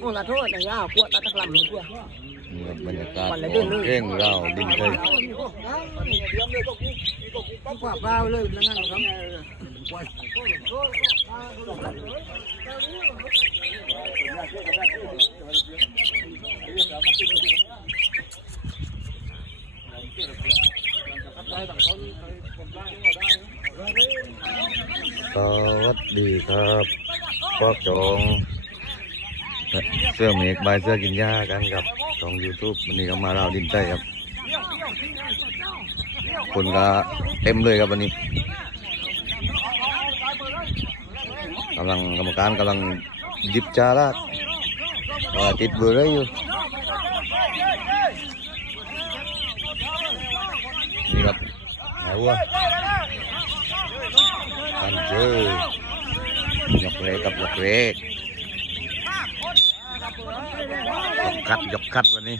โอ้ละโทษนะยาวปวดตะตะกลำปวดนี่ครับบรรยากาศของเพลงเราดินไทยปวดเบาเลยนั่นครับสวัสดีครับพ่อจง เสื้อเมฆใบเสื้อกินหญ้ากันครับช่อง YouTube วันนี้ก็มาเราดินใต้ครับคนก็เต็มเลยครับวันนี้กำลังกรรมการกำลังยิบจาลากติดเบอร์เลยอยู่นี่ครับหาวัวอันเจอหยกเล็กกับหยกเล็ก คัดยกคัดวันนี้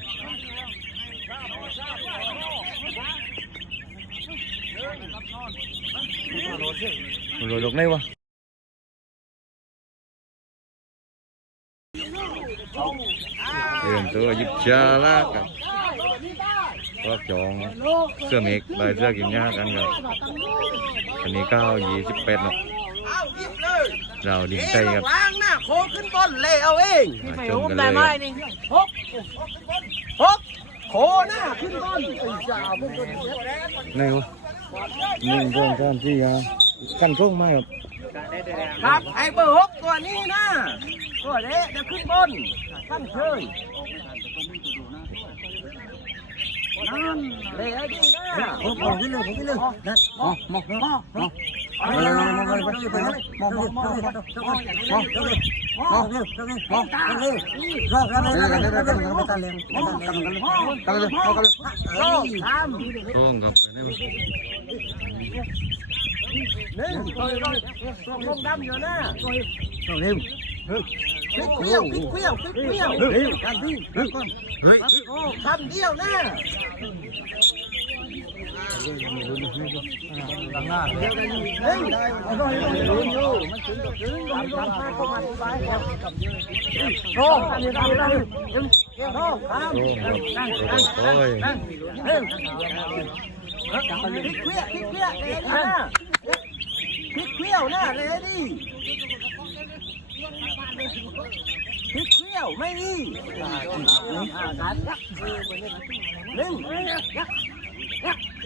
ลอยลงได้วะเดินตัวยิบชาละกันก็จองเสื้อเมกลายเสื้อกินยากันกันอันนี้เก้ายี่สิบแปดเนาะเราดีใจครับล้างหน้าโคขึ้นต้นเลยเอาเองไม่รู้ได้ไม่นี่หก ฮกโคหน้าขึ้นต้นไหนวะหนี่งสองสานที่ห้ขึ้นทุ่งไหมครับรับไอ้เบอร์ฮกตัวนี้นะตัวเด็กจะขึ้นบนขั้นเชิงนั่นเลยไอ้ที่นะผมบอกที่เลยผมที่เลยนะมองมองมอง Tuông gặp cái này Rồi rồi, không đâm nữa nè Rồi đêm Kích quyêu, kích quyêu, kích quyêu Cầm đi, con Cầm điêu nè Thích khuyểu nè, để đi Thích khuyểu, mày đi Linh,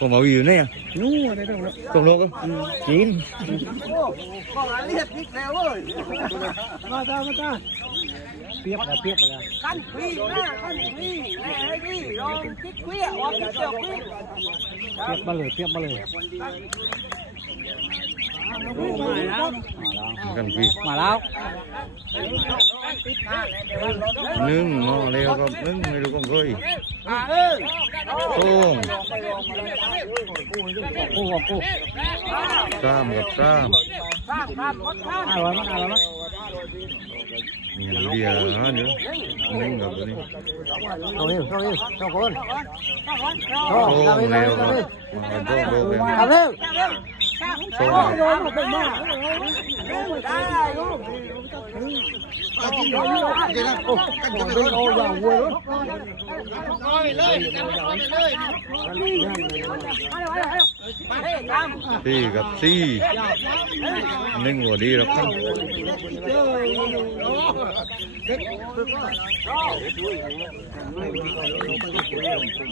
กันเลยโซ่ทโต้งกับไปนี่ำหนึ่งส่งลงดำอยู่นะเร็วพลิกเกลี้ยวพลิกเปรี้ยบแล้วเปรี้ยวเร็วกันที่เร็วก่อนเฮ้ยโอ้คำเดียวนะตั้งหน้าเร็วกันอยู่หนึ่งเอา หน่อยเอาหน่อยอยู่มันถึงกับถึงทำทำพาเข้ามาที่บ้านครับโอ้ยนี่ได้ได้โซ่ทำโต้งกับโต้ยหนึ่งพลิกเกลี้ยวพลิกเกลี้ยวเลยนะพลิกเกลี้ยวนะเลยดิพลิกเกลี้ยวไม่ดีหนึ่งโอ้โอ้ทำก้อนนะนัดนัดนัดเอาเร็วเอาเออตัวนี้วัวตัวนี้ดีวัวแล้วกำลังนี่หนึ่งคำหน้าไปถ่ายหน้าผมเอาอยู่เนี่ยนู่นได้ตรงนั้นตรงโลกจีนโอ้ก็เรียกพิกแล้วเว้ยมาตามาตาเปียกแล้วเปียกแล้วกันปีหน้ากันปีแม่ให้ดีลองคิดเกี้ยออกคิดเดียวคิดเปียกมาเลยเปียกมาเลยกันพี่มาแล้วนึ่งหม้อเร็วกับนึ่งไม่รู้ก็เคยเออโต้งกูกับกูกล้ามกับกล้ามสร้างความกดท่านอะไรมั้งอะไรมั้งมีเดียฮะเนี่ยนึ่งกับตัวนี้เอาเร็วเอาเร็วเอาคนโต้งเร็วครับมาโต้งโลกเลยเอาเร็วโต้งโดนมาเป็นบ้าได้ลูกโอ้เป็นโอ้ยาวัวเฮ้ยท สี่กับสี่นึ่งหัวดีหรอกครับ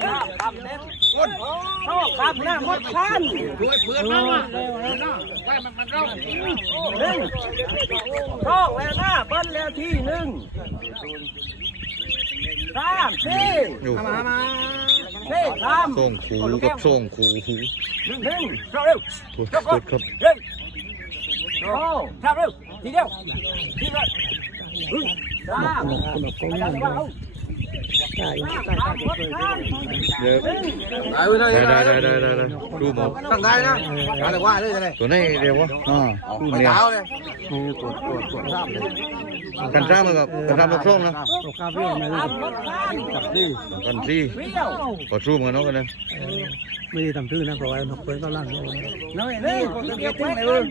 ำทำเด็ด คนโอ้ทำหน้าหมดท่านด้วยเพื่อนมาว่ามันมันเล่าหนึ่งโชคแล้วหน้าเบิ้ลแล้วที่หนึ่งสามสี่อยู่สี่ทำส่งคูกับส่งคูหนึ่งเร็วสุดสุดครับเร็วโอ้ทำเร็วทีเดียวทีเดียวสาม ได้ได้ได้ได้ได้ดูหมดตั้งได้นะด้ไรว่าเลยอะไรตัวนี้เดียววะอ่าดูเดียวตัวตัวตัวข้ามกันข้ามกับกันข้ามลูกโซ่นะข้ามเรื่องนะกับดีกันดีก็ชูมันนกกันเลยไม่ได้ทำชื่อนะเพราะว่านกเปิ้ลก็ล่างน้อยนี่คนเดียวเลย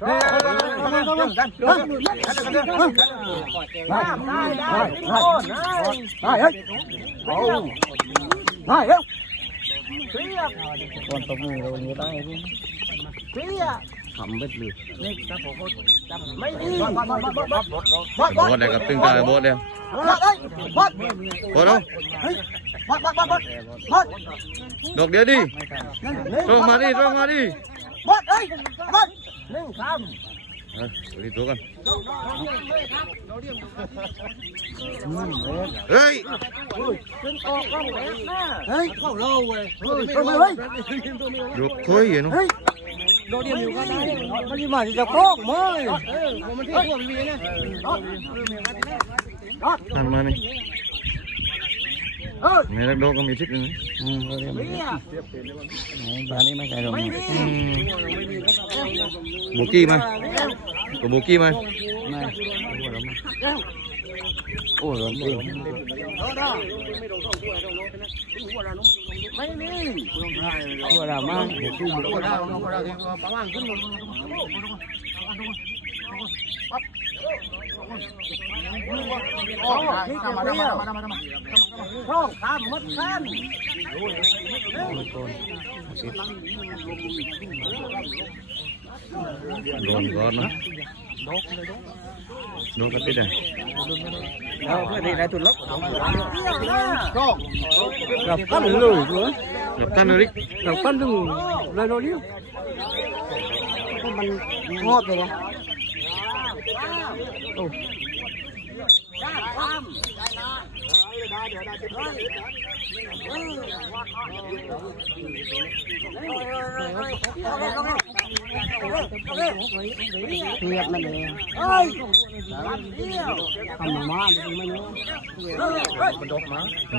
còn tôm này rồi người ta này luôn thầm biết gì bốt này gặp tinh tài bốt đây bốt bốt đâu đột đĩa đi. Rồi mà đi rồi mà đi. Bốt ơi bốt หนึ่งคเฮ้ยดูดิตัวกันเฮ้ยำขึ้นออกกล้องแหวนหน้าเฮ้ยเข้าโล่เว้ยเฮ้ยเฮ้ยเฮ้ยดูถ้วยเนาะเฮ้ยโดนเดียวอยู่กันได้มันจะมาจะโค้งมั้ยเออมันที่พวกมีนะทันมานี่ มีนักโดก็มีทิศนึงบานี้ไม่ใช่หอกบุกี้ไหมกับบุกี้ไหมไม่โอ้โหเดี๋ยวไม่มีหัวดามาหัวดามา โอ้ข้ามมดข้ามร้อนร้อนนะน้องกระติดอ่ะเอาเพื่อนที่ไหนตุ่นลบกับปั้นเลยกับปั้นเลยกับปั้นเลยเลยเลยมันงอดเลยนะ Oh. nghiệp mà để không mà má được mấy nữa mình đốt má ừ.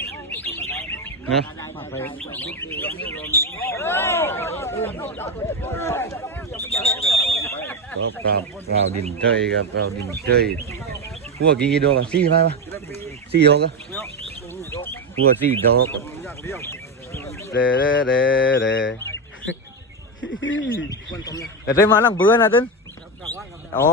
นะก็ปราบเราดินเตยครับเราดินเตยพวกกี่กิโลกะสี่ไหมปะสี่โลกะพวกสี่โลกเด้เด้เด้เด้แต่เต้มาลังเบื่อนะเต้นโอ้